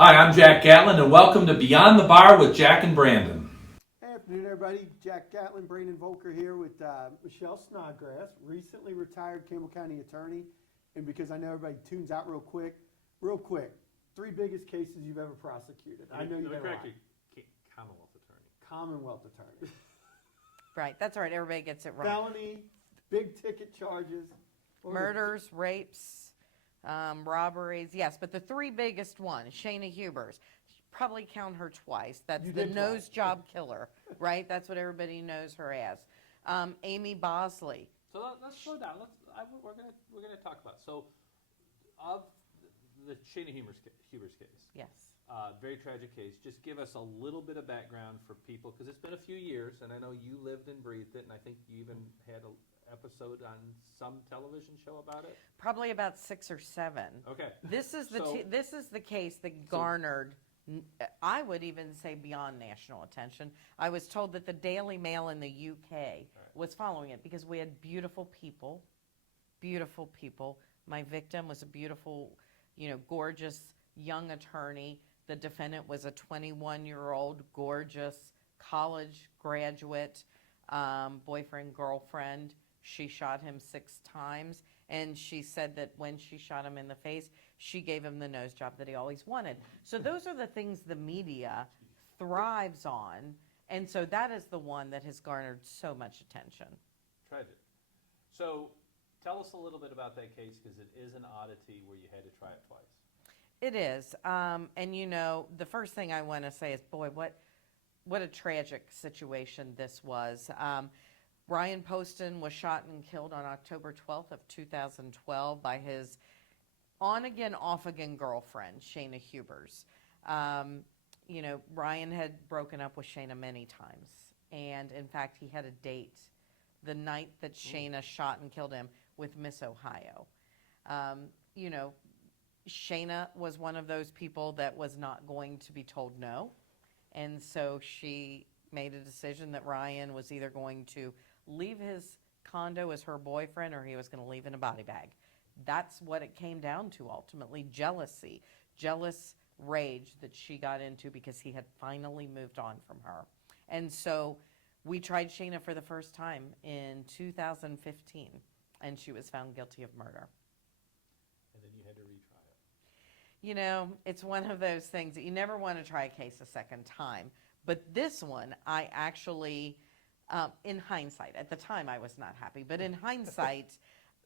Hi, I'm Jack Gatlin, and welcome to Beyond the Bar with Jack and Brandon. Hey, afternoon, everybody. Jack Gatlin, Brandon Volker here with Michelle Snodgrass, recently retired Campbell County attorney. And because I know everybody tunes out real quick, three biggest cases you've ever prosecuted. I know you've ever Commonwealth attorney. Commonwealth attorney. Right, that's all right. Everybody gets it wrong. Felony, big ticket charges. Murders, rapes, robberies. Yes, but the three biggest ones, Shayna Hubers, probably count her twice. That's You the did nose twice. job killer, right? That's what everybody knows her as. Amy Bosley. So let's slow down. We're gonna talk about it. So of the Shayna Hubers case. Yes. Very tragic case. Just give us a little bit of background for people, because it's been a few years, and I know you lived and breathed it, and I think you even had an episode on some television show about it. Probably about 6 or 7. Okay. This is the case that garnered, I would even say, beyond national attention. I was told that the Daily Mail in the UK was following it because we had beautiful people. My victim was a beautiful, gorgeous young attorney. The defendant was a 21-year-old, gorgeous college graduate, boyfriend, girlfriend. She shot him 6 times, and she said that when she shot him in the face, she gave him the nose job that he always wanted. So those are the things the media thrives on, and so that is the one that has garnered so much attention. Tragic. So tell us a little bit about that case, because it is an oddity where you had to try it twice. It is, and the first thing I want to say is, boy, what a tragic situation this was. Ryan Poston was shot and killed on October 12th of 2012 by his on-again, off-again girlfriend, Shayna Hubers. Ryan had broken up with Shayna many times, and in fact, he had a date the night that Shayna shot and killed him with Miss Ohio. Shayna was one of those people that was not going to be told no, and so she made a decision that Ryan was either going to leave his condo as her boyfriend or he was going to leave in a body bag. That's what it came down to ultimately, jealousy, jealous rage that she got into because he had finally moved on from her. And so we tried Shayna for the first time in 2015, and she was found guilty of murder. And then you had to retry it. It's one of those things that you never want to try a case a second time. But this one, I actually, in hindsight, at the time I was not happy, but in hindsight,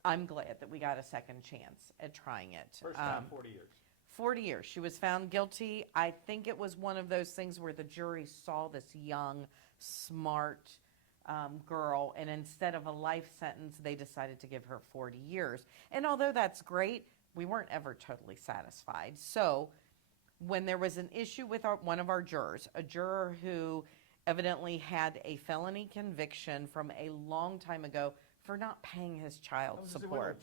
I'm glad that we got a second chance at trying it. First time, 40 years. 40 years. She was found guilty. I think it was one of those things where the jury saw this young, smart girl, and instead of a life sentence, they decided to give her 40 years. And although that's great, we weren't ever totally satisfied. So when there was an issue with one of our jurors, a juror who evidently had a felony conviction from a long time ago for not paying his child support.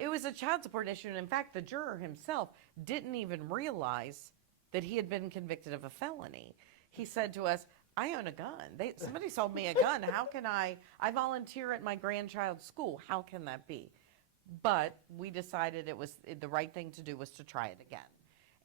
It was a child support issue, and in fact, the juror himself didn't even realize that he had been convicted of a felony. He said to us, I own a gun. Somebody sold me a gun. How can I volunteer at my grandchild's school. How can that be? But we decided the right thing to do was to try it again.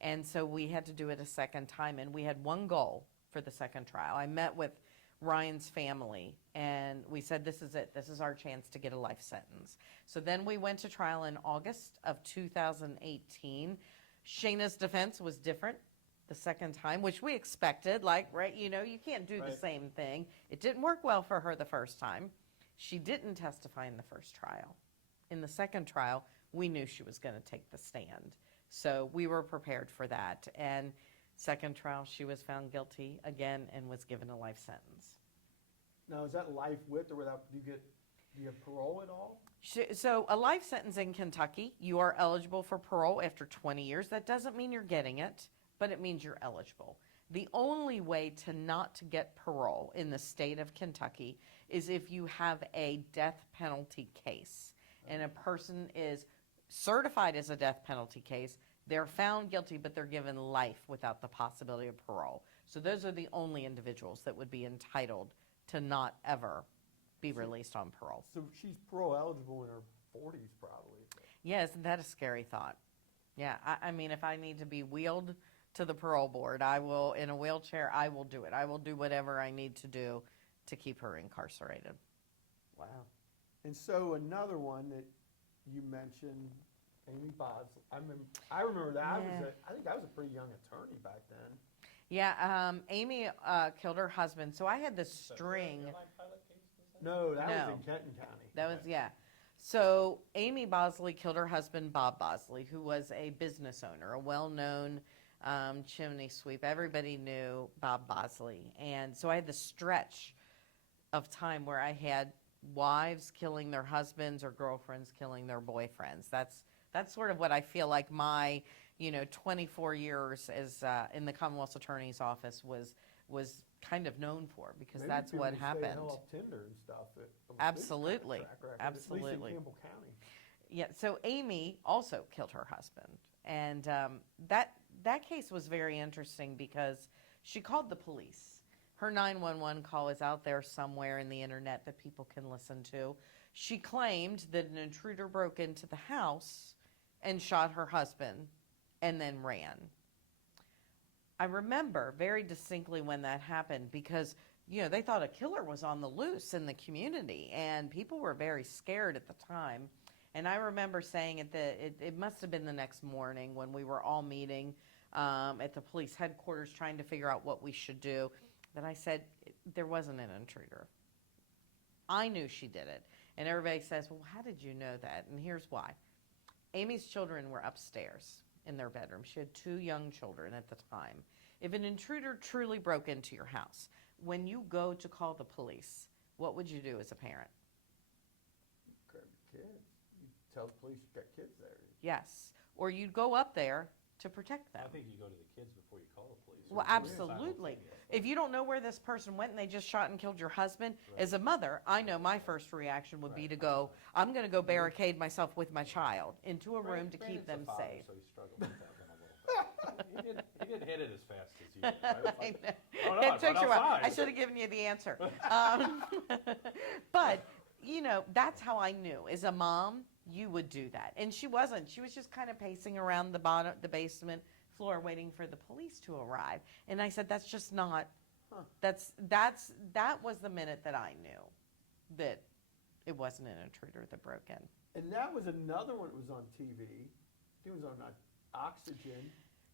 And so we had to do it a second time, and we had one goal for the second trial. I met with Ryan's family, and we said, this is it. This is our chance to get a life sentence. So then we went to trial in August of 2018. Shayna's defense was different the second time, which we expected. You can't do the same thing. It didn't work well for her the first time. She didn't testify in the first trial. In the second trial, we knew she was going to take the stand. So we were prepared for that. And second trial, she was found guilty again and was given a life sentence. Now, is that life with or without? Do you have parole at all? So a life sentence in Kentucky, you are eligible for parole after 20 years. That doesn't mean you're getting it, but it means you're eligible. The only way to not get parole in the state of Kentucky is if you have a death penalty case and a person is certified as a death penalty case. They're found guilty, but they're given life without the possibility of parole. So those are the only individuals that would be entitled to not ever be released on parole. So she's parole eligible in her 40s, probably. Yeah, isn't that a scary thought? Yeah, I mean, if I need to be wheeled to the parole board, I will, in a wheelchair, I will do it. I will do whatever I need to do to keep her incarcerated. Wow. And so another one that you mentioned, Amy Bosley. I remember that. Yeah. I think that was a pretty young attorney back then. Yeah, Amy killed her husband. So I had this string. No, that was No. in Kenton County. That was, yeah. So Amy Bosley killed her husband, Bob Bosley, who was a business owner, a well-known chimney sweep. Everybody knew Bob Bosley. And so I had this stretch of time where I had wives killing their husbands or girlfriends killing their boyfriends. That's sort of what I feel like my, 24 years as in the Commonwealth's Attorney's Office was kind of known for, because Maybe that's people what who stay happened. hell off Tinder and stuff. Absolutely. Track record, Absolutely. At least in Campbell County. Yeah, so Amy also killed her husband. And that case was very interesting because she called the police. Her 911 call is out there somewhere in the internet that people can listen to. She claimed that an intruder broke into the house and shot her husband and then ran. I remember very distinctly when that happened because, they thought a killer was on the loose in the community and people were very scared at the time. And I remember saying it must have been the next morning when we were all meeting at the police headquarters trying to figure out what we should do, that I said, there wasn't an intruder. I knew she did it. And everybody says, well, how did you know that? And here's why. Amy's children were upstairs in their bedroom. She had 2 young children at the time. If an intruder truly broke into your house, when you go to call the police, what would you do as a parent? Grab your kids. You tell the police you've got kids there. Yes. Or you'd go up there to protect them. I think you go to the kids before you call the police. Well, Or do it absolutely. simultaneously. If you don't know where this person went and they just shot and killed your husband, as a mother, I know my first reaction would be to go, I'm going to go barricade myself with my child into a room to keep them Brandon's the father, safe. So he struggled with that one a little bit. He didn't hit it as fast as you did. I was I like, know. "Oh, no, It I took went you a while. I outside." should have given you the answer. But, that's how I knew. As a mom, you would do that. And she wasn't. She was just kind of pacing around the basement floor waiting for the police to arrive. And I said, that's just not, that was the minute that I knew that it wasn't an intruder that broke in. And that was another one that was on TV. It was on Oxygen.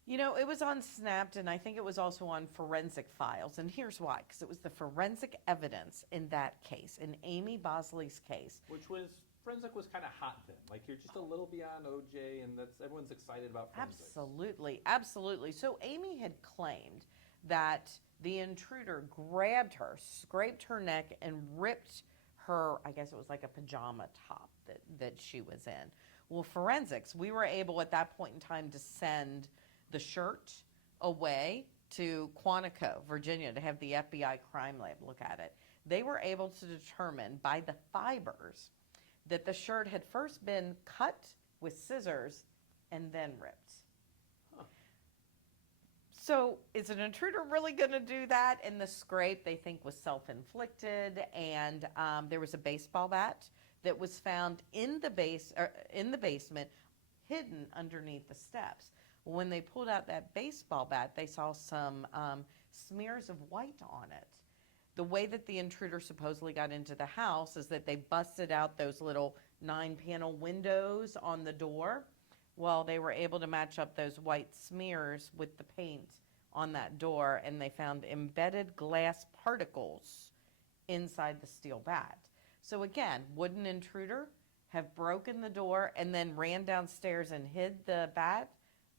It was on Snapped, and I think it was also on Forensic Files. And here's why, because it was the forensic evidence in that case, in Amy Bosley's case. Which was, forensic was kind of hot then. Like, you're just a little beyond OJ, and everyone's excited about forensics. Absolutely, absolutely. So Amy had claimed that the intruder grabbed her, scraped her neck, and ripped her, I guess it was like a pajama top that she was in. Well, forensics, we were able at that point in time to send the shirt away to Quantico, Virginia, to have the FBI crime lab look at it. They were able to determine by the fibers that the shirt had first been cut with scissors and then ripped. Huh. So is an intruder really going to do that? And the scrape they think was self-inflicted, and there was a baseball bat that was found in the basement, hidden underneath the steps. When they pulled out that baseball bat, they saw some smears of white on it. The way that the intruder supposedly got into the house is that they busted out those little 9-panel windows on the door. Well, they were able to match up those white smears with the paint on that door, and they found embedded glass particles inside the steel bat. So again, would an intruder have broken the door and then ran downstairs and hid the bat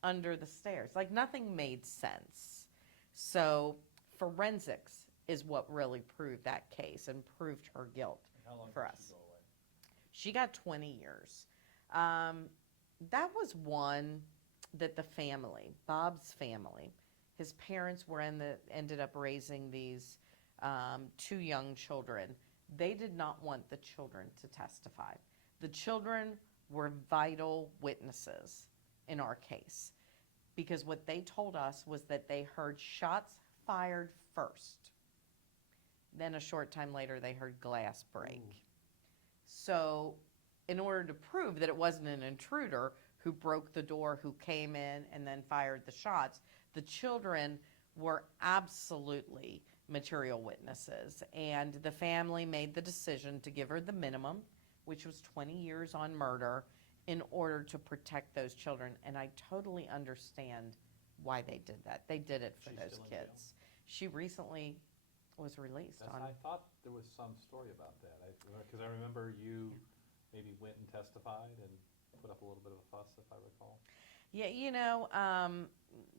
under the stairs? Like, nothing made sense. So forensics is what really proved that case and proved her guilt for us. She got 20 years. That was one that the family, Bob's family, his parents ended up raising these 2 young children. They did not want the children to testify. The children were vital witnesses in our case, because what they told us was that they heard shots fired first. Then a short time later, they heard glass break. So in order to prove that it wasn't an intruder, who broke the door, who came in and then fired the shots. The children were absolutely material witnesses, and the family made the decision to give her the minimum, which was 20 years on murder, in order to protect those children. And I totally understand why they did that. They did it for She's those still in jail? kids. She recently was released on. I thought there was some story about that, because I remember you maybe went and testified and put up a little bit of a fuss, if I recall. Yeah,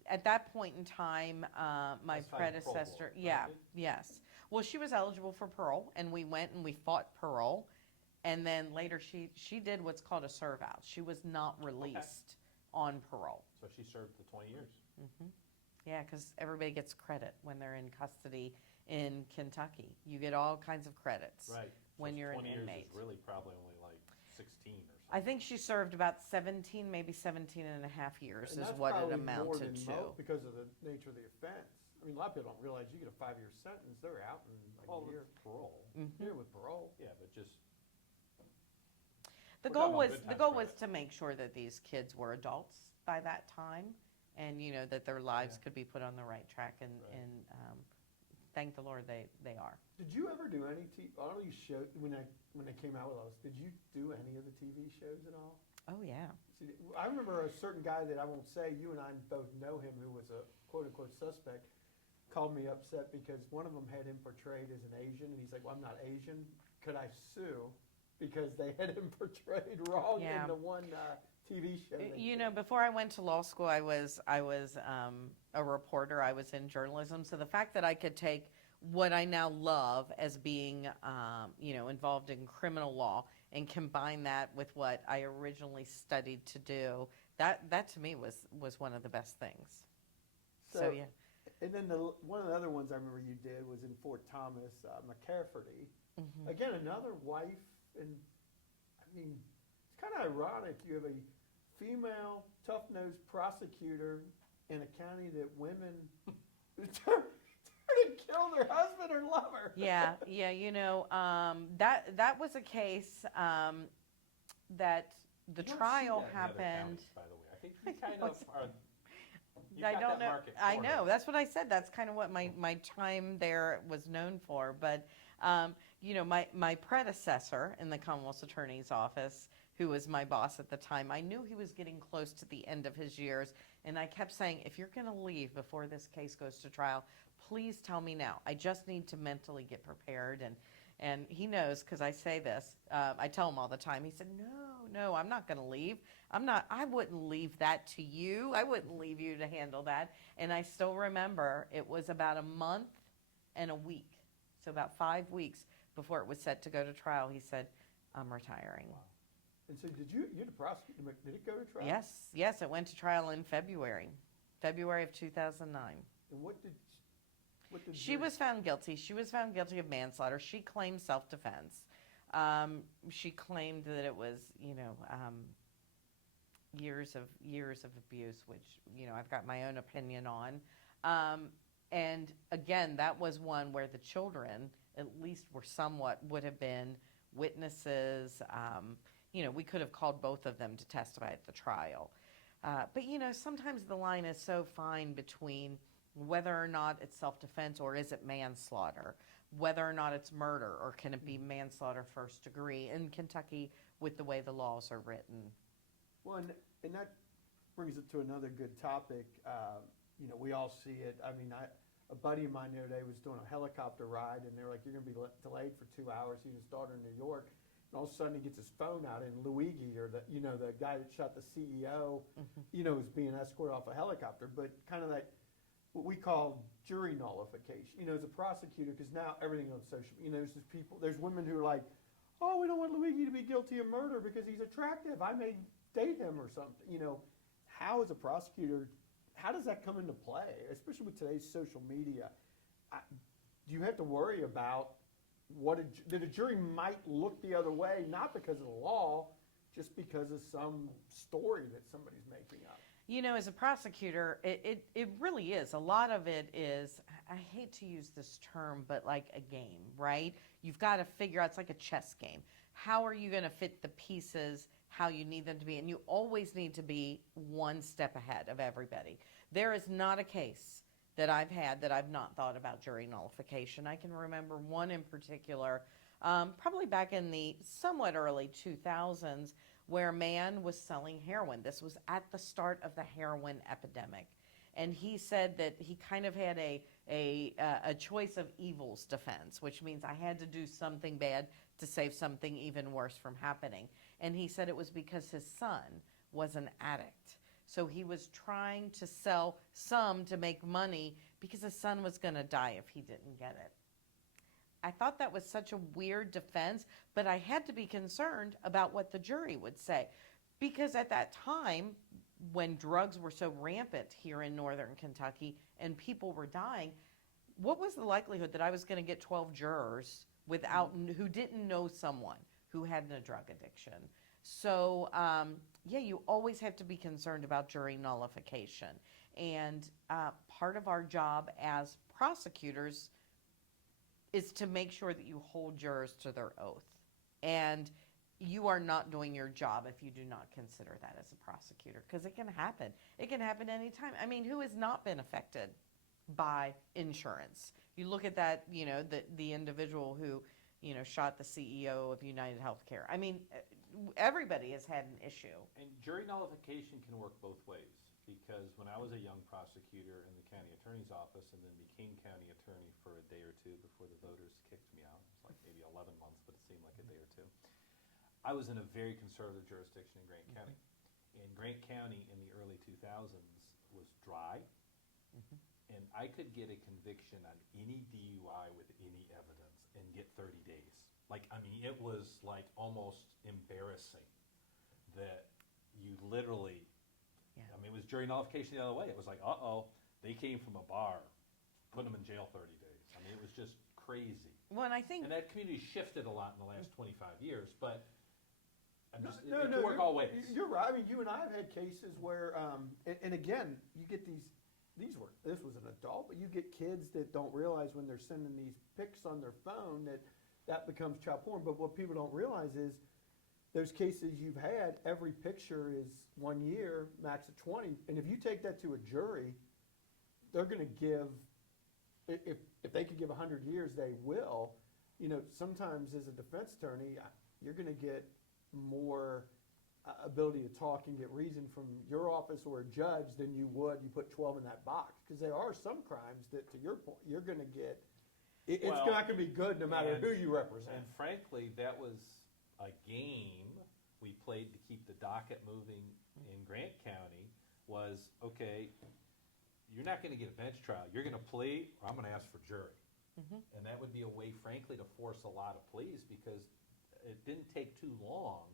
at that point in time, my That's fighting parole predecessor, board, yeah, right? yes. Well, she was eligible for parole, and we went and we fought parole, and then later she did what's called a serve out. She was not released on parole. So she served the 20 years. Yeah, because everybody gets credit when they're in custody in Kentucky. You get all kinds of credits. Right. When So you're an 20 years inmate. is really probably only like 16 or something. I think she served about 17, maybe 17 and a half years And is that's what it probably more amounted than to. Because of the nature of the offense. I mean, a lot of people don't realize you get a 5-year sentence, they're out in like Well, a year. with parole. Yeah, with parole. Yeah, but just, The We're goal talking was about good the times goal for was it. to make sure that these kids were adults by that time, and that their lives Yeah. could be put on the right track. And Right. and thank the Lord they are. Did you ever do any all these shows, when they came out with us, did you do any of the TV shows at all? Oh yeah. See, I remember a certain guy that I won't say, you and I both know him, who was a quote-unquote suspect, called me upset because one of them had him portrayed as an Asian, and he's like, well, I'm not Asian, could I sue? Because they had him portrayed wrong Yeah. in the one TV show. they did. Before I went to law school, I was a reporter. I was in journalism. So the fact that I could take what I now love as being involved in criminal law and combine that with what I originally studied to do, that to me was one of the best things. So yeah. And then one of the other ones I remember you did was in Fort Thomas, McCafferty. Mm-hmm. Again, another wife, and I mean, it's kind of ironic. You have a female, tough-nosed prosecutor in a county that women turn to kill their husband or lover. Yeah. That was a case that the you don't see trial that in other happened. counties, by the way. I think you kind of are, you've I got don't that know. market I cornered. know. That's what I said. That's kind of what my time there was known for. But my predecessor in the Commonwealth's Attorney's Office, who was my boss at the time, I knew he was getting close to the end of his years, and I kept saying, if you're going to leave before this case goes to trial, please tell me now. I just need to mentally get prepared. And he knows, because I say this. I tell him all the time. He said, no, I'm not going to leave. I wouldn't leave that to you. I wouldn't leave you to handle that. And I still remember it was about a month and a week. So about 5 weeks before it was set to go to trial, he said, I'm retiring. Wow. And so you're the prosecutor, did it go to trial? Yes, it went to trial in February of 2009. And what did She was found guilty. She was found guilty of manslaughter. She claimed self-defense. She claimed that it was, years of abuse, which, I've got my own opinion on. And again, that was one where the children, at least would have been witnesses. We could have called both of them to testify at the trial. But, sometimes the line is so fine between whether or not it's self-defense or is it manslaughter, whether or not it's murder or can it be manslaughter first degree in Kentucky with the way the laws are written. Well, and that brings it to another good topic. We all see it. I mean, a buddy of mine the other day was doing a helicopter ride, and they're like, you're going to be delayed for 2 hours. He and his daughter in New York. And all of a sudden, he gets his phone out, and Luigi, or the guy that shot the CEO, is being escorted off a helicopter. But kind of that, what we call jury nullification, as a prosecutor, because now everything on social, there's women who are like, oh, we don't want Luigi to be guilty of murder because he's attractive. I may date him or something. How as a prosecutor, how does that come into play, especially with today's social media? Do you have to worry about that a jury might look the other way, not because of the law, just because of some story that somebody's making up? As a prosecutor, it really is. A lot of it is, I hate to use this term, but like a game, right? You've got to figure out, it's like a chess game. How are you going to fit the pieces? how you need them to be, and you always need to be one step ahead of everybody. There is not a case that I've had that I've not thought about jury nullification. I can remember one in particular, probably back in the somewhat early 2000s, where a man was selling heroin. This was at the start of the heroin epidemic. And he said that he kind of had a choice of evils defense, which means I had to do something bad to save something even worse from happening. And he said it was because his son was an addict. So he was trying to sell some to make money because his son was going to die if he didn't get it. I thought that was such a weird defense, but I had to be concerned about what the jury would say. Because at that time, when drugs were so rampant here in northern Kentucky and people were dying, what was the likelihood that I was going to get 12 jurors who didn't know someone who had a drug addiction? So, you always have to be concerned about jury nullification. And part of our job as prosecutors is to make sure that you hold jurors to their oath. And you are not doing your job if you do not consider that as a prosecutor, because it can happen. It can happen anytime. I mean, who has not been affected by insurance? You look at that, the individual who, shot the CEO of United Healthcare. I mean, everybody has had an issue. And jury nullification can work both ways, because when I was a young prosecutor in the county attorney's office and then became county attorney for a day or two before the voters kicked me out, it was like maybe 11 months, but it seemed like a day or two. I was in a very conservative jurisdiction in Grant County. And Grant County in the early 2000s was dry, and I could get a conviction on any DUI with any evidence and get 30 days. It was like almost embarrassing that you literally, it was jury nullification the other way. It was like, they came from a bar, put them in jail 30 days. It was just crazy. Well, and I think... And that community shifted a lot in the last 25 years, but... it No, can work all ways. You're right. You and I have had cases where, and again, you get this was an adult, but you get kids that don't realize when they're sending these pics on their phone that becomes child porn. But what people don't realize is those cases you've had, every picture is 1 year, max of 20. And if you take that to a jury, they're going to give, if they could give 100 years, they will. Sometimes as a defense attorney, you're going to get more ability to talk and get reason from your office or a judge than you would you put 12 in that box, because there are some crimes that, to your point, you're going to get it's not going to be good no matter who you represent. And frankly, that was a game we played to keep the docket moving in Grant County. Was, okay, you're not going to get a bench trial, you're going to plea, or I'm going to ask for jury. And that would be a way, frankly, to force a lot of pleas, because it didn't take too long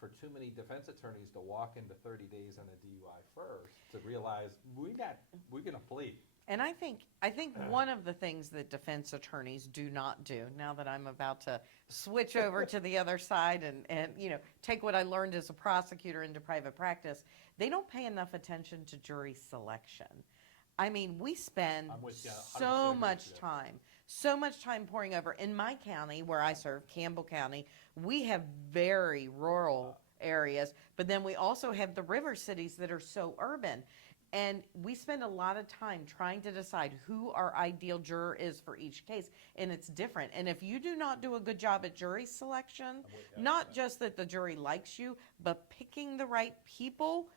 for too many defense attorneys to walk into 30 days on a DUI first to realize we're going to plead. And I think one of the things that defense attorneys do not do, now that I'm about to switch over to the other side and take what I learned as a prosecutor into private practice, they don't pay enough attention to jury selection. We spend so much time poring over. In my county, where I serve, Campbell County, we have very rural areas, but then we also have the river cities that are so urban. And we spend a lot of time trying to decide who our ideal juror is for each case, and it's different. And if you do not do a good job at jury selection, not just that the jury likes you, but picking the right people,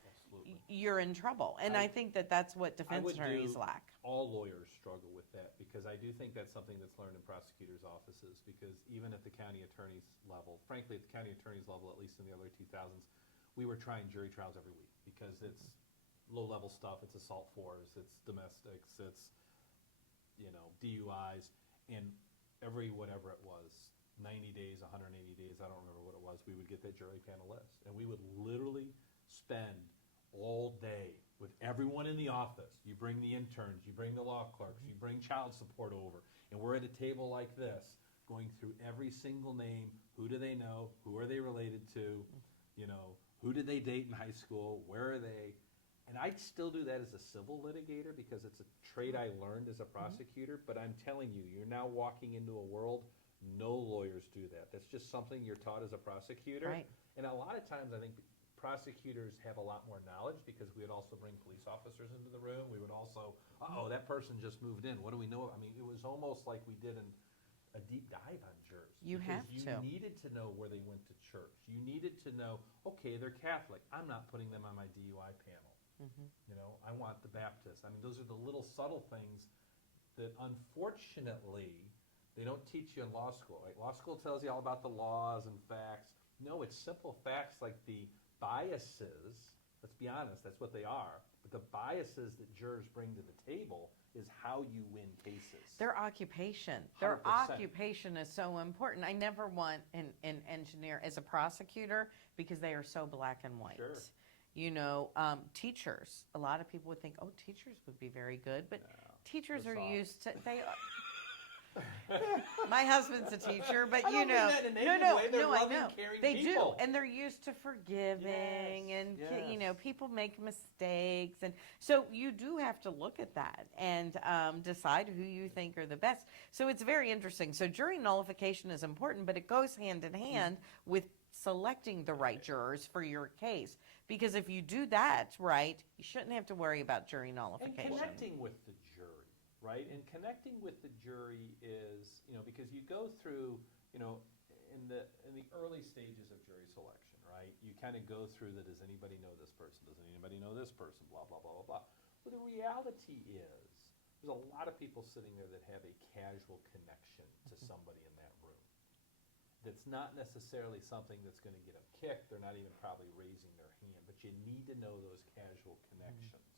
you're in trouble. And I think that's what defense attorneys lack. All lawyers struggle with that, because I do think that's something that's learned in prosecutors' offices, because even at the county attorney's level, frankly, at the county attorney's level, at least in the early 2000s, we were trying jury trials every week, because it's low-level stuff, it's assault fours, it's domestics, it's, DUIs, and every whatever it was, 90 days, 180 days, I don't remember what it was, we would get that jury panel list, and we would literally spend all day with everyone in the office. You bring the interns, you bring the law clerks, you bring child support over, and we're at a table like this, going through every single name. Who do they know? Who are they related to? Who did they date in high school? Where are they? And I still do that as a civil litigator, because it's a trait I learned as a prosecutor, but I'm telling you, you're now walking into a world, no lawyers do that. That's just something you're taught as a prosecutor. Right. And a lot of times, I think prosecutors have a lot more knowledge because we would also bring police officers into the room. We would also, that person just moved in. What do we know? I mean, it was almost like we did a deep dive on jurors. You have because to. You needed to know where they went to church. You needed to know, okay, they're Catholic. I'm not putting them on my DUI panel. You know, I want the Baptist. I mean, those are the little subtle things that unfortunately they don't teach you in law school. Right? Law school tells you all about the laws and facts. No, it's simple facts like the biases. Let's be honest, that's what they are. But the biases that jurors bring to the table is how you win cases. Their occupation. Their 100%. occupation is so important. I never want an engineer as a prosecutor because they are so black and white. Sure. You know, teachers. A lot of people would think, oh, teachers would be very good, but teachers they're are soft. used to. They are. My husband's a teacher, but I you don't mean know, that in a no, negative no, way. They're no, I loving, know caring they people. do, and they're used to forgiving, Yes, and you know, yes. people make mistakes, and so you do have to look at that and decide who you think are the best. So it's very interesting. So jury nullification is important, but it goes hand in hand with selecting the right jurors for your case, because if you do that right, you shouldn't have to worry about jury And nullification. connecting with the jury, right? And connecting with the jury is, you know, because you go through, you know, in the early stages of jury selection, right? You kind of go through the, does anybody know this person? Does anybody know this person? Blah, blah, blah, blah, blah. Well, the reality is there's a lot of people sitting there that have a casual connection to somebody in that room. That's not necessarily something that's going to get them kicked. They're not even probably raising their hand, but you need to know those casual connections.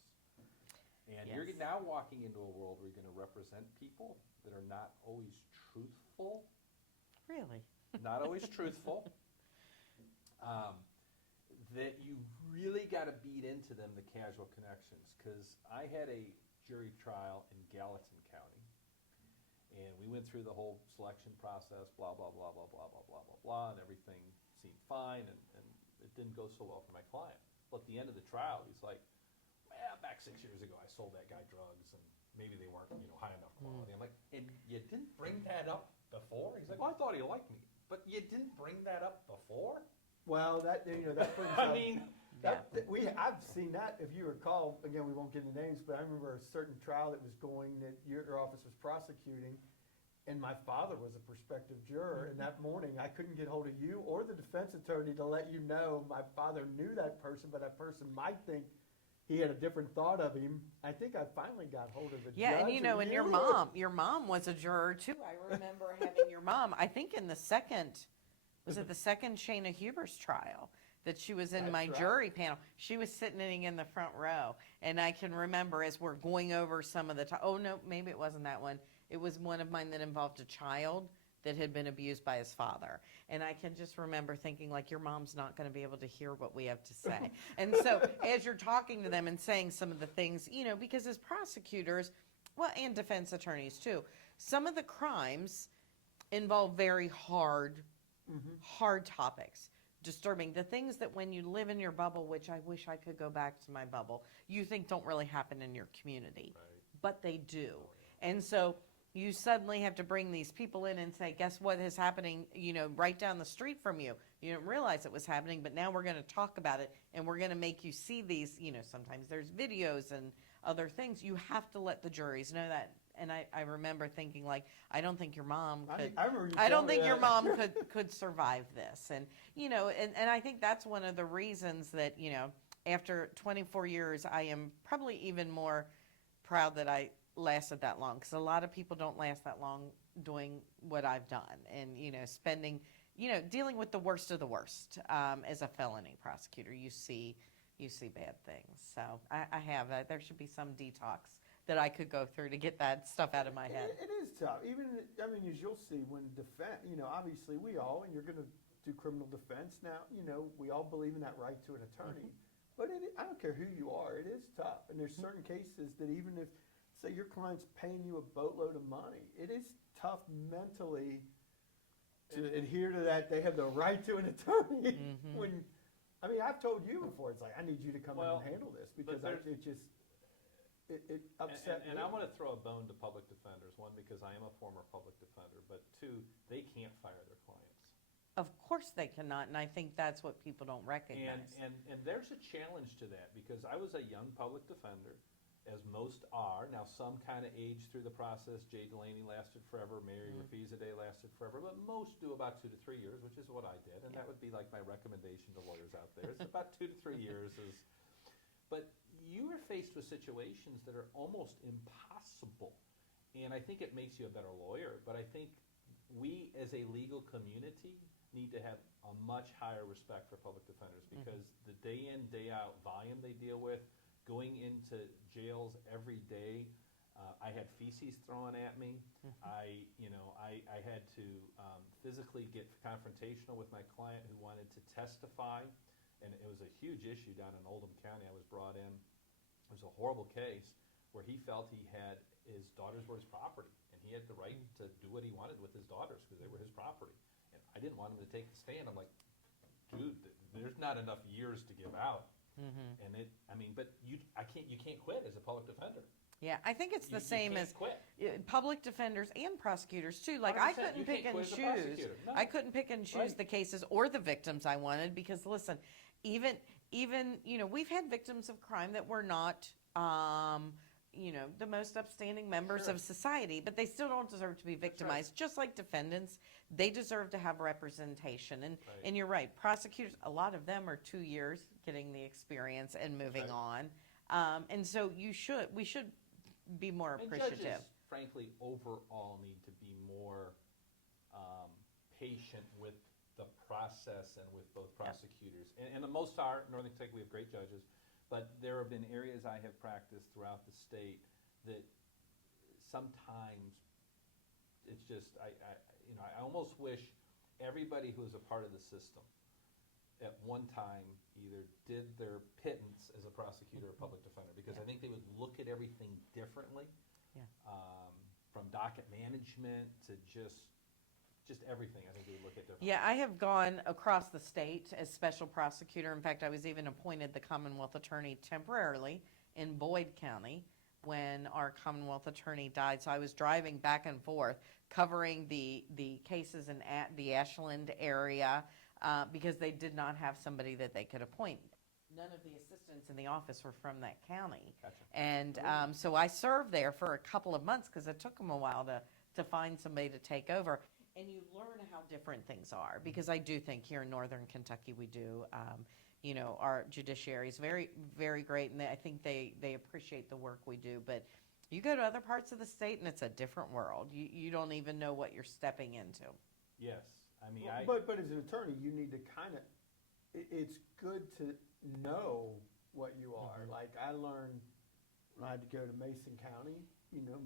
And you're Yes. now walking into a world where you're going to represent people that are not always truthful, Really? not always truthful, that you really got to beat into them the casual connections. Because I had a jury trial in Gallatin County, and we went through the whole selection process, blah, blah, blah, blah, blah, blah, blah, blah, blah, and everything seemed fine, and it didn't go so well for my client. Well, at the end of the trial, he's like, well, back 6 years ago, I sold that guy drugs, and maybe they weren't, you know, high enough quality. I'm like, and you didn't bring that up before? He's like, well, I thought he liked me, but you didn't bring that up before? Well, that, you know, that brings I up. mean, I've seen that, if you recall, again, we won't get into names, but I remember a certain trial that was going, that your office was prosecuting, and my father was a prospective juror, and that morning, I couldn't get hold of you or the defense attorney to let you know my father knew that person, but that person might think he had a different thought of him. I think I finally got hold of the judge. Yeah, and you know, and your mom was a juror too. I remember having your mom, I think in the second, was it the second Shayna Huber's trial? That she was in That's my right. jury panel. She was sitting in the front row. And I can remember as we're going over some of the, oh no, maybe it wasn't that one. It was one of mine that involved a child that had been abused by his father. And I can just remember thinking, like, your mom's not going to be able to hear what we have to say. And so as you're talking to them and saying some of the things, you know, because as prosecutors, well, and defense attorneys too, some of the crimes involve very hard topics. Disturbing. The things that when you live in your bubble, which I wish I could go back to my bubble, you think don't really happen in your community. Right. But they do. And so you suddenly have to bring these people in and say, guess what is happening, you know, right down the street from you. You didn't realize it was happening, but now we're going to talk about it, and we're going to make you see these, you know, sometimes there's videos and other things. You have to let the juries know that. And I remember thinking, like, I don't think your mom could. I remember you I don't telling me think your that. mom could survive this. And, you know, and I think that's one of the reasons that, you know, after 24 years, I am probably even more proud that I lasted that long. Because a lot of people don't last that long doing what I've done. And, you know, spending, you know, dealing with the worst of the worst as a felony prosecutor. You see bad things. So I have that. There should be some detox that I could go through to get that stuff out of my head. It is tough. Even, I mean, as you'll see when defense, you know, obviously we all, and you're going to do criminal defense now, you know, we all believe in that right to an attorney. But I don't care who you are, it is tough. And there's certain cases that even if, say your client's paying you a boatload of money, it is tough mentally to adhere to that. They have the right to an attorney. When, I mean, I've told you before, it's like, I need you to come in Well, and handle this because it upset me. And I want to throw a bone to public defenders. One, because I am a former public defender, but two, they can't fire their clients. Of course they cannot, and I think that's what people don't recognize. And there's a challenge to that, because I was a young public defender, as most are. Now, some kind of age through the process. Jay Delaney lasted forever, Mary Rafizadeh lasted forever, but most do about 2 to 3 years, which is what I did, and that would be like my recommendation to lawyers out there. It's about 2 to 3 years. But you are faced with situations that are almost impossible, and I think it makes you a better lawyer, but I think we as a legal community need to have a much higher respect for public defenders, because the day in, day out volume they deal with, going into jails every day. I had feces thrown at me. I had to physically get confrontational with my client who wanted to testify, and it was a huge issue down in Oldham County. I was brought in. It was a horrible case where he felt his daughters were his property, and he had the right to do what he wanted with his daughters because they were his property. And I didn't want him to take the stand. I'm like, dude, there's not enough years to give out. And but you can't quit as a public defender. Yeah, I think it's the same as quit. Public defenders and prosecutors too. Like I 100%, couldn't you pick can't and quit as a choose. prosecutor. No. I couldn't pick and choose Right. the cases or the victims I wanted, because listen, even we've had victims of crime that were not the most upstanding members Sure. of society, but they still don't deserve to be victimized. Just like defendants, they deserve to have representation. And Right. and you're right, prosecutors, a lot of them are 2 years getting the experience and moving Right. on. And so we should be more And appreciative. judges, frankly, overall need to be more patient with the process and with both prosecutors. And the most are, Northern Kentucky, we have great judges, but there have been areas I have practiced throughout the state that sometimes it's just, I almost wish everybody who is a part of the system at one time either did their pittance as a prosecutor or public defender, because I think they would look at everything differently. Yeah. From docket management to just everything, I think they would look at differently. Yeah, I have gone across the state as special prosecutor. In fact, I was even appointed the Commonwealth Attorney temporarily in Boyd County when our Commonwealth Attorney died. So I was driving back and forth covering the cases in the Ashland area because they did not have somebody that they could appoint. None of the assistants in the office were from that county. Gotcha. And so I served there for a couple of months because it took them a while to find somebody to take over. And you learn how different things are, because I do think here in Northern Kentucky we do. Our judiciary is very, very great, and I think they appreciate the work we do. But you go to other parts of the state, and it's a different world. You don't even know what you're stepping into. Yes, But as an attorney, you need to it's good to know what you are. Mm-hmm. Like I learned when I had to go to Mason County,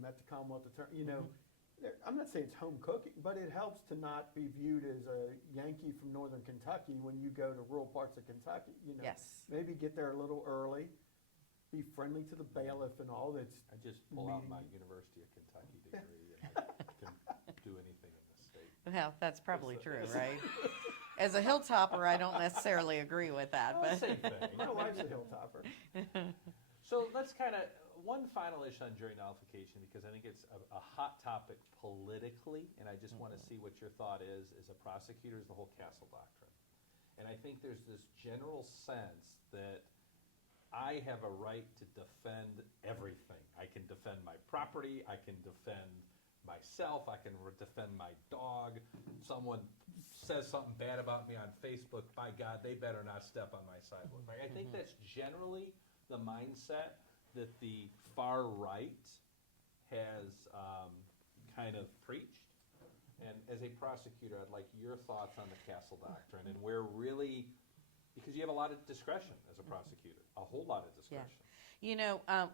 met the Commonwealth Attorney, I'm not saying it's home cooking, but it helps to not be viewed as a Yankee from Northern Kentucky when you go to rural parts of Kentucky. Yes. Maybe get there a little early, be friendly to the bailiff and all. That's I just pull out my meeting. University of Kentucky degree and I can do anything in this state. Well, that's probably true, right? As a hilltopper, I don't necessarily agree with that, but Same thing. My wife's a hilltopper. So let's one final issue on jury nullification, because I think it's a hot topic politically, and I just want to see what your thought is as a prosecutor, is the whole castle doctrine. And I think there's this general sense that I have a right to defend everything. I can defend my property, I can defend myself, I can defend my dog. Someone says something bad about me on Facebook, by God, they better not step on my sidewalk. Right? I think that's generally the mindset that the far right has kind of preached. And as a prosecutor, I'd like your thoughts on the castle doctrine and where really, because you have a lot of discretion as a prosecutor, a whole lot of discretion.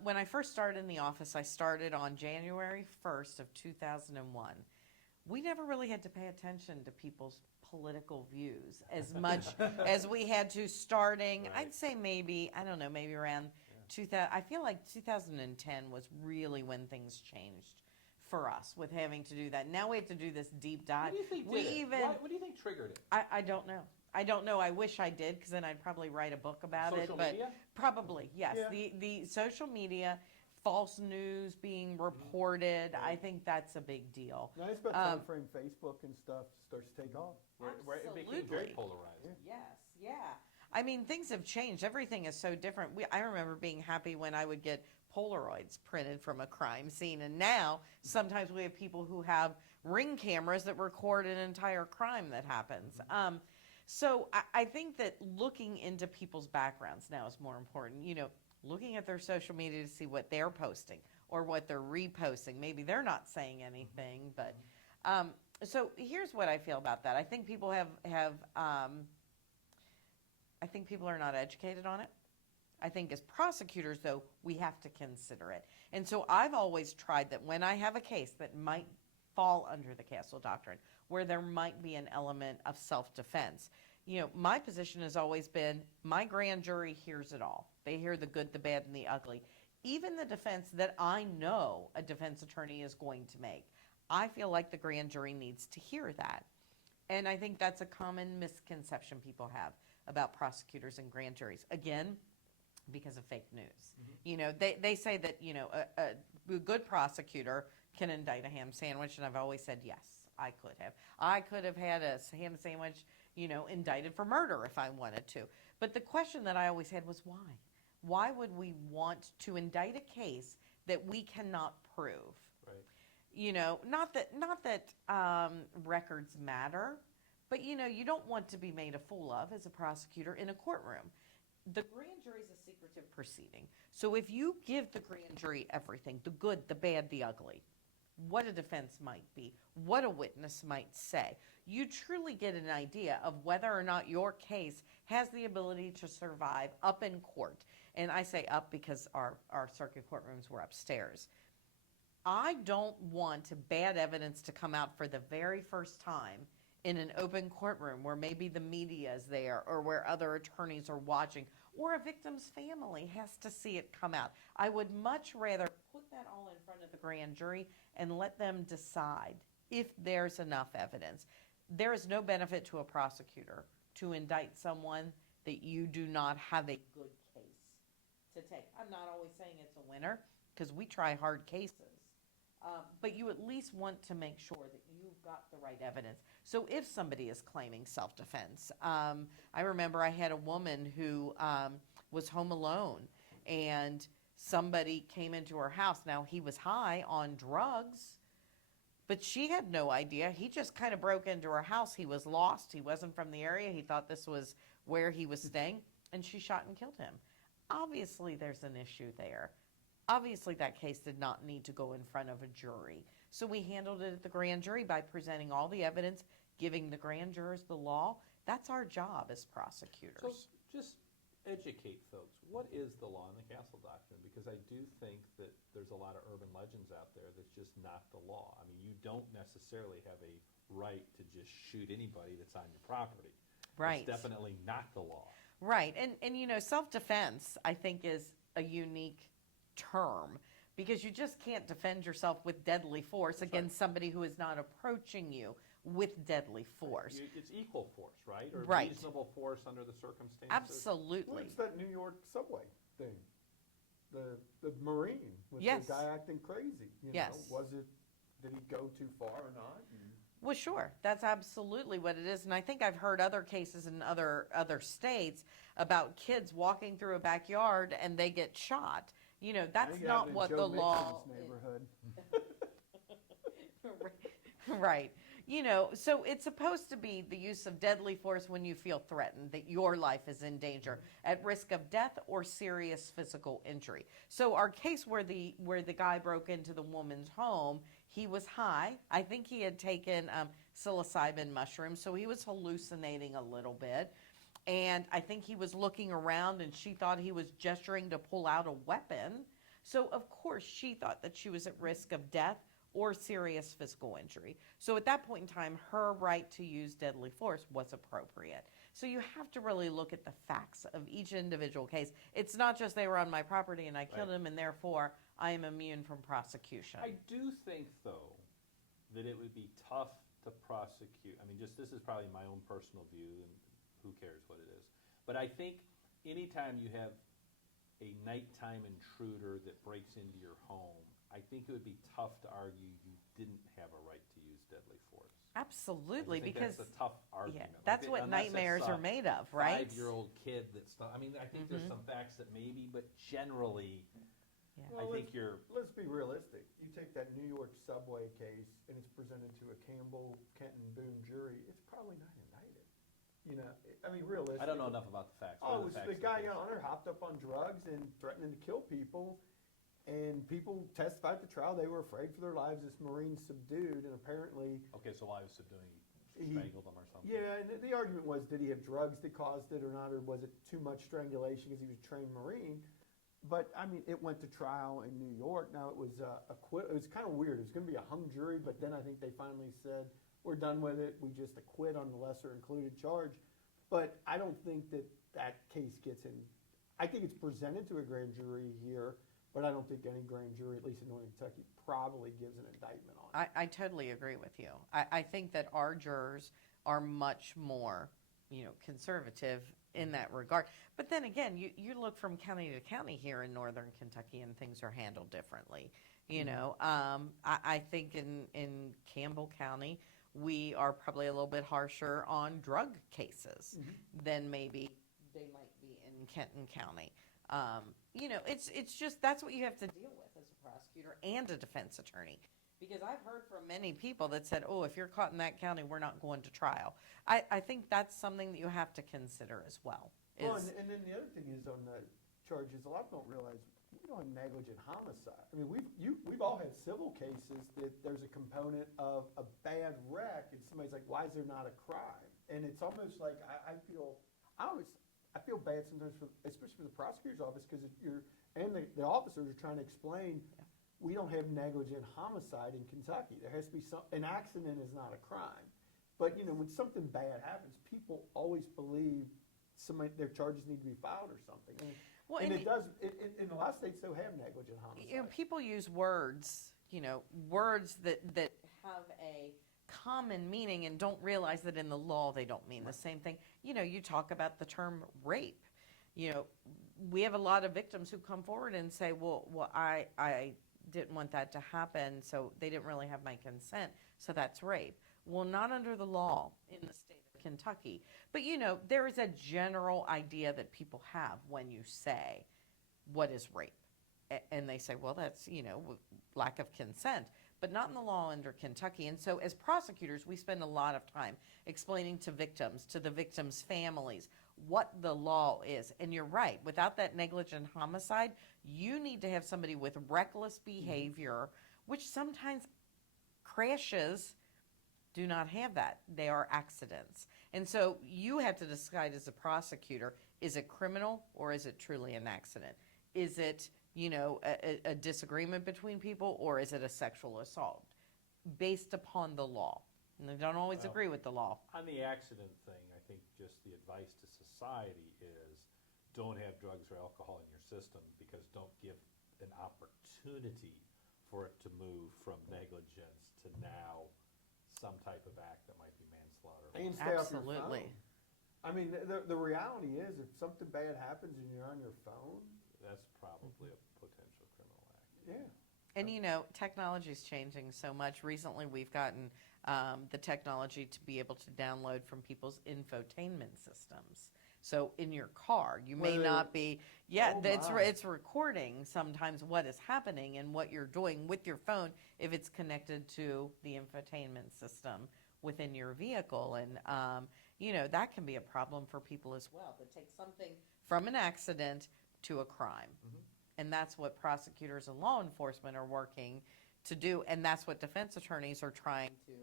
When I first started in the office, I started on January 1st of 2001. We never really had to pay attention to people's political views as much as we had to starting, Right. I'd say maybe around 2000. I feel like 2010 was really when things changed for us with having to do that. Now we have to do this deep dive. What do you think what do you think triggered it? I don't know. I don't know. I wish I did, because then I'd probably write a book about Social it. But media? probably, yes. Yeah. The social media false news being reported. I think that's a big deal. Now, it's about time frame Facebook and stuff starts to take off. Where it became very Absolutely. polarized. Yes, yeah. I mean, things have changed. Everything is so different. I remember being happy when I would get Polaroids printed from a crime scene, and now sometimes we have people who have Ring cameras that record an entire crime that happens. So I think that looking into people's backgrounds now is more important. You know, looking at their social media to see what they're posting or what they're reposting. Maybe they're not saying anything, but so here's what I feel about that. I think people I think people are not educated on it. I think as prosecutors, though, we have to consider it. And so I've always tried that when I have a case that might fall under the Castle Doctrine, where there might be an element of self-defense, you know, my position has always been my grand jury hears it all. They hear the good, the bad, and the ugly. Even the defense that I know a defense attorney is going to make, I feel like the grand jury needs to hear that. And I think that's a common misconception people have about prosecutors and grand juries. Again, because of fake news. You know, they say that, you know, a good prosecutor can indict a ham sandwich, and I've always said, yes, I could have. I could have had a ham sandwich, you know, indicted for murder if I wanted to. But the question that I always had was why? Why would we want to indict a case that we cannot prove? Right. You know, not that records matter, but, you know, you don't want to be made a fool of as a prosecutor in a courtroom. The grand jury is a secretive proceeding. So if you give the grand jury everything, the good, the bad, the ugly, what a defense might be, what a witness might say, you truly get an idea of whether or not your case has the ability to survive up in court. And I say up because our circuit courtrooms were upstairs. I don't want bad evidence to come out for the very first time in an open courtroom where maybe the media is there or where other attorneys are watching or a victim's family has to see it come out. I would much rather put that all in front of the grand jury and let them decide if there's enough evidence. There is no benefit to a prosecutor to indict someone that you do not have a good case to take. I'm not always saying it's a winner because we try hard cases. But you at least want to make sure that you've got the right evidence. So if somebody is claiming self-defense, I remember I had a woman who was home alone and somebody came into her house. Now, he was high on drugs, but she had no idea. He just kind of broke into her house. He was lost. He wasn't from the area. He thought this was where he was staying, and she shot and killed him. Obviously, there's an issue there. Obviously, that case did not need to go in front of a jury. So we handled it at the grand jury by presenting all the evidence, giving the grand jurors the law. That's our job as prosecutors. So just educate folks. What is the law in the Castle Doctrine? Because I do think that there's a lot of urban legends out there that's just not the law. I mean, you don't necessarily have a right to just shoot anybody that's on your property. Right. It's definitely not the law. Right. And you know, self-defense, I think, is a unique term because you just can't defend yourself with deadly force against somebody who is not approaching you with deadly force. It's equal force, right? Or Right. reasonable force under the circumstances. Well, Absolutely. it's that New York subway thing. The Marine with Yes. the guy acting crazy. You Yes. know, did he go too far or not? Well, sure. That's absolutely what it is. And I think I've heard other cases in other states about kids walking through a backyard and they get shot. You know, that's Maybe not out in what Joe the Mixon's law neighborhood. Right. You know, so it's supposed to be the use of deadly force when you feel threatened, that your life is in danger, at risk of death or serious physical injury. So our case where the guy broke into the woman's home, he was high. I think he had taken psilocybin mushrooms, so he was hallucinating a little bit. And I think he was looking around and she thought he was gesturing to pull out a weapon. So of course she thought that she was at risk of death or serious physical injury. So at that point in time, her right to use deadly force was appropriate. So you have to really look at the facts of each individual case. It's not just they were on my property and I killed him and therefore I am immune from prosecution. I do think, though, that it would be tough to prosecute. I mean, just this is probably my own personal view, and who cares what it is. But I think anytime you have a nighttime intruder that breaks into your home, I think it would be tough to argue you didn't have a right to use deadly force. Absolutely, I think because that's a tough argument. yeah, that's what unless it's nightmares a are made of, right? 5-year-old kid that's. I mean, I think there's some facts that maybe, but generally, Yeah. I think you're. Let's be realistic. You take that New York subway case and it's presented to a Campbell, Kenton, Boone jury, it's probably not indicted. You know, I mean, realistically. I don't know enough about the facts. What Oh, are it was facts the of guy case? on there hopped up on drugs and threatening to kill people. And people testified at the trial, they were afraid for their lives. This Marine subdued, and apparently, Okay, so while he was subduing, he He- strangled them or something. yeah, and the argument was, did he have drugs that caused it or not, or was it too much strangulation because he was a trained Marine? But, I mean, it went to trial in New York. Now, it was it was kind of weird. It was going to be a hung jury, but then I think they finally said, we're done with it. We just acquit on the lesser included charge. But I don't think that that case gets in. I think it's presented to a grand jury here, but I don't think any grand jury, at least in Northern Kentucky, probably gives an indictment on it. I totally agree with you. I think that our jurors are much more, conservative in that regard. But then again, you look from county to county here in Northern Kentucky and things are handled differently. I think in Campbell County, we are probably a little bit harsher on drug cases than maybe they might be in Kenton County. It's just, that's what you have to deal with as a prosecutor and a defense attorney. Because I've heard from many people that said, oh, if you're caught in that county, we're not going to trial. I think that's something that you have to consider as well. Well, and then the other thing is on the charges, a lot of people don't realize we don't have negligent homicide. I mean, we've all had civil cases that there's a component of a bad wreck, and somebody's like, why is there not a crime? And it's almost like I feel bad sometimes, especially for the prosecutor's office, because the officers are trying to explain. We don't have negligent homicide in Kentucky. There has to be an accident is not a crime. But, when something bad happens, people always believe their charges need to be filed or something. And it does, in a lot of states, they'll have negligent homicide. People use words, words that have a common meaning and don't realize that in the law they don't mean the same thing. You talk about the term rape. We have a lot of victims who come forward and say, well, I didn't want that to happen, so they didn't really have my consent, so that's rape. Well, not under the law in the state of Kentucky. But, there is a general idea that people have when you say, what is rape? And they say, well, that's, lack of consent, but not in the law under Kentucky. And so as prosecutors, we spend a lot of time explaining to victims, to the victims' families, what the law is. And you're right, without that negligent homicide, you need to have somebody with reckless behavior, which sometimes crashes do not have that. They are accidents. And so you have to decide as a prosecutor, is it criminal or is it truly an accident? Is it, a disagreement between people, or is it a sexual assault based upon the law? And they don't always agree with the law. On the accident thing, I think just the advice to society is don't have drugs or alcohol in your system, because don't give an opportunity for it to move from negligence to now some type of act that might be manslaughter. And stay off your Absolutely. phone. I mean, the reality is, if something bad happens and you're on your phone, That's probably a potential criminal act. yeah. And technology is changing so much. Recently, we've gotten the technology to be able to download from people's infotainment systems. So in your car, you may not be, it's recording sometimes what is happening and what you're doing with your phone if it's connected to the infotainment system within your vehicle. And, that can be a problem for people as well. That takes something from an accident to a crime. And that's what prosecutors and law enforcement are working to do, and that's what defense attorneys are trying to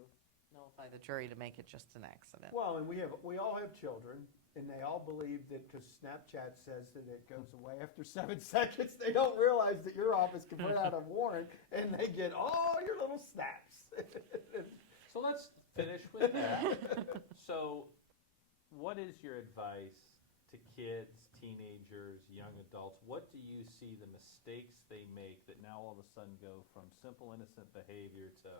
nullify the jury to make it just an accident. Well, and we all have children, and they all believe that because Snapchat says that it goes away after 7 seconds, they don't realize that your office can put out a warrant, and they get all your little snaps. So let's finish with that. So what is your advice to kids, teenagers, young adults? What do you see the mistakes they make that now all of a sudden go from simple, innocent behavior to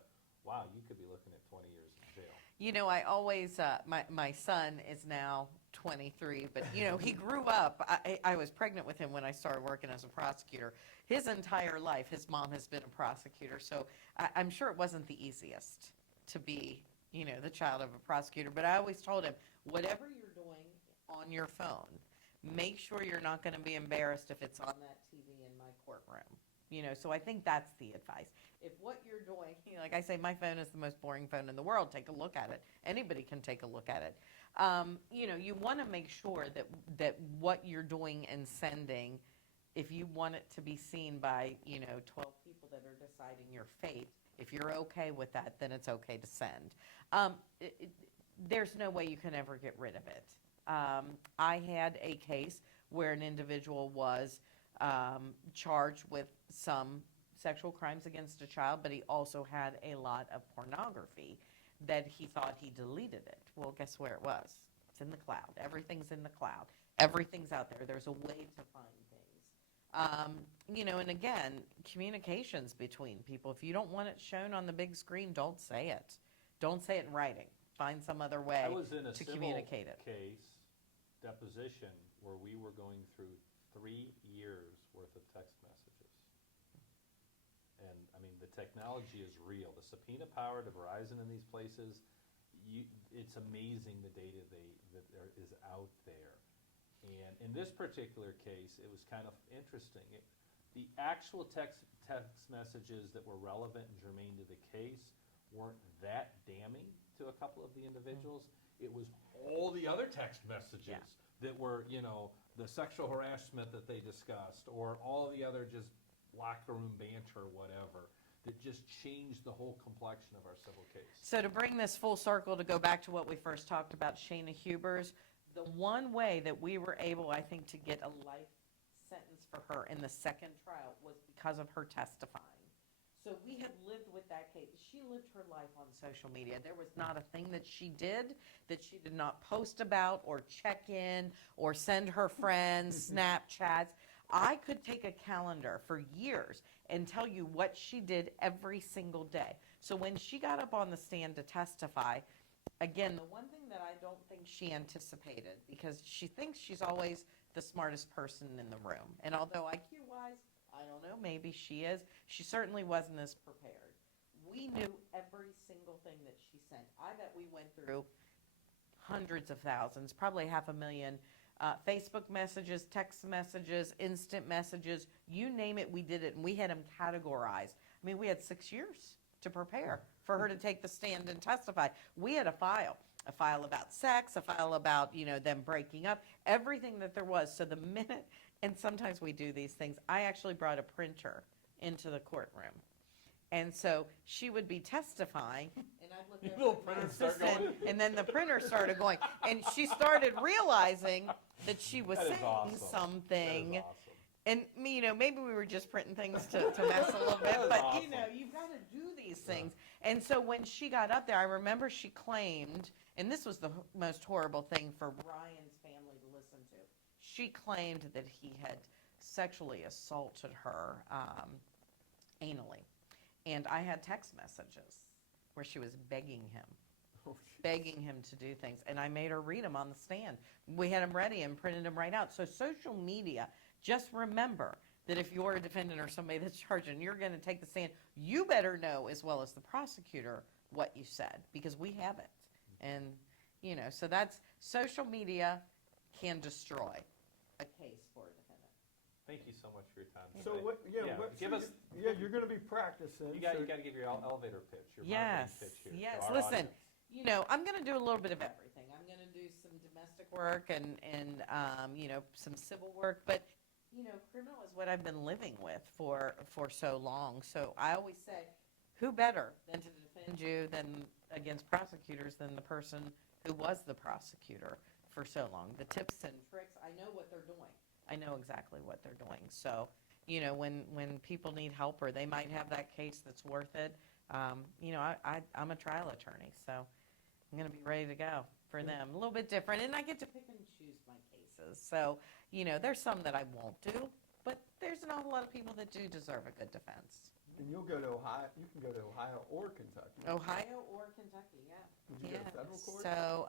wow, you could be looking at 20 years in jail. You know, I always, my son is now 23, but, you know, he grew up, I was pregnant with him when I started working as a prosecutor. His entire life, his mom has been a prosecutor, so I'm sure it wasn't the easiest to be, you know, the child of a prosecutor. But I always told him, whatever you're doing on your phone, make sure you're not going to be embarrassed if it's on that TV in my courtroom. You know, so I think that's the advice. If what you're doing, you know, like I say, my phone is the most boring phone in the world. Take a look at it. Anybody can take a look at it. You know, you want to make sure that what you're doing and sending, if you want it to be seen by, you know, 12 people that are deciding your fate, if you're okay with that, then it's okay to send. There's no way you can ever get rid of it. I had a case where an individual was charged with some sexual crimes against a child, but he also had a lot of pornography that he thought he deleted it. Well, guess where it was? It's in the cloud. Everything's in the cloud. Everything's out there. There's a way to find things. You know, and again, communications between people. If you don't want it shown on the big screen, don't say it. Don't say it in writing. Find some other way I was in a to civil communicate it. case deposition where we were going through 3 years worth of text messages. And I mean, the technology is real. The subpoena power to Verizon in these places, it's amazing the data that there is out there. And in this particular case, it was kind of interesting. The actual text messages that were relevant and germane to the case weren't that damning to a couple of the individuals. It was all the other text messages that were, you know, the sexual harassment that they discussed, or all the other just locker room banter, whatever, that just changed the whole complexion of our civil case. So to bring this full circle, to go back to what we first talked about, Shayna Hubers, the one way that we were able, I think, to get a life sentence for her in the second trial was because of her testifying. So we had lived with that case. She lived her life on social media. There was not a thing that she did not post about or check in or send her friends Snapchats. I could take a calendar for years and tell you what she did every single day. So when she got up on the stand to testify, again, the one thing that I don't think she anticipated, because she thinks she's always the smartest person in the room. And although IQ-wise, I don't know, maybe she is, she certainly wasn't as prepared. We knew every single thing that she sent. I bet we went through hundreds of thousands, probably 500,000 Facebook messages, text messages, instant messages, you name it, we did it, and we had them categorized. I mean, we had 6 years to prepare for her to take the stand and testify. We had a file about sex, a file about, you know, them breaking up, everything that there was. So the minute, and sometimes we do these things, I actually brought a printer into the courtroom. And so she would be testifying, and I'd look over at my assistant, and then the printer started going. And she started realizing that she was saying something. That is awesome. And, you know, maybe we were just printing things to mess a little bit, but, you know, you've got to do these things. And so when she got up there, I remember she claimed, and this was the most horrible thing for Ryan's family to listen to, she claimed that he had sexually assaulted her anally. And I had text messages where she was begging him to do things. And I made her read them on the stand. We had them ready and printed them right out. So social media, just remember that if you're a defendant or somebody that's charged and you're going to take the stand, you better know, as well as the prosecutor, what you said, because we have it. And, you know, so that's, social media can destroy a case for a defendant. Thank you so much for your time So today. what, give us. you're gonna be practicing. You got so- to give your elevator pitch. Your Yes, marketing pitch here to yes. our Listen, audience. you know, I'm going to do a little bit of everything. I'm going to do some domestic work and you know, some civil work. But, you know, criminal is what I've been living with for so long. So I always say, who better than to defend you than against prosecutors than the person who was the prosecutor for so long? The tips and tricks, I know what they're doing. I know exactly what they're doing. So, you know, when people need help or they might have that case that's worth it, you know, I'm a trial attorney, so I'm going to be ready to go for them. A little bit different, and I get to pick and choose my cases. So, you know, there's some that I won't do, but there's an awful lot of people that do deserve a good defense. And you'll go to Ohio, you can go to Ohio or Kentucky. Ohio or Kentucky, yeah. Would you go to federal court? So,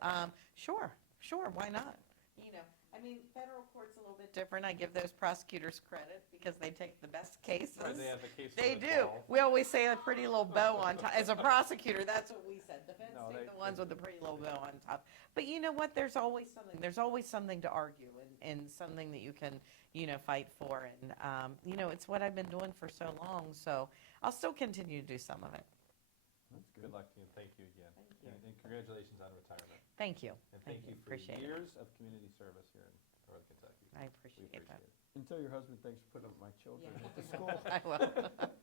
sure, why not? You know, I mean, federal court's a little bit different. I give those prosecutors credit because they take the best cases. Right, they have a case They on the do. 12. We always say a pretty little bow on top. As a prosecutor, that's what we said. Defense No, take they- the ones with the pretty little bow on top. But you know what? There's always something. There's always something to argue and something that you can, fight for. And, it's what I've been doing for so long. So I'll still continue to do some of it. That's Good luck to you, and thank you again. Thank you. And congratulations on retirement. Thank you. And thank you for Appreciate it. years of community service here in Northern Kentucky. I We appreciate appreciate that. it. And tell your husband thanks for putting up with my children Yeah. at the school. I will.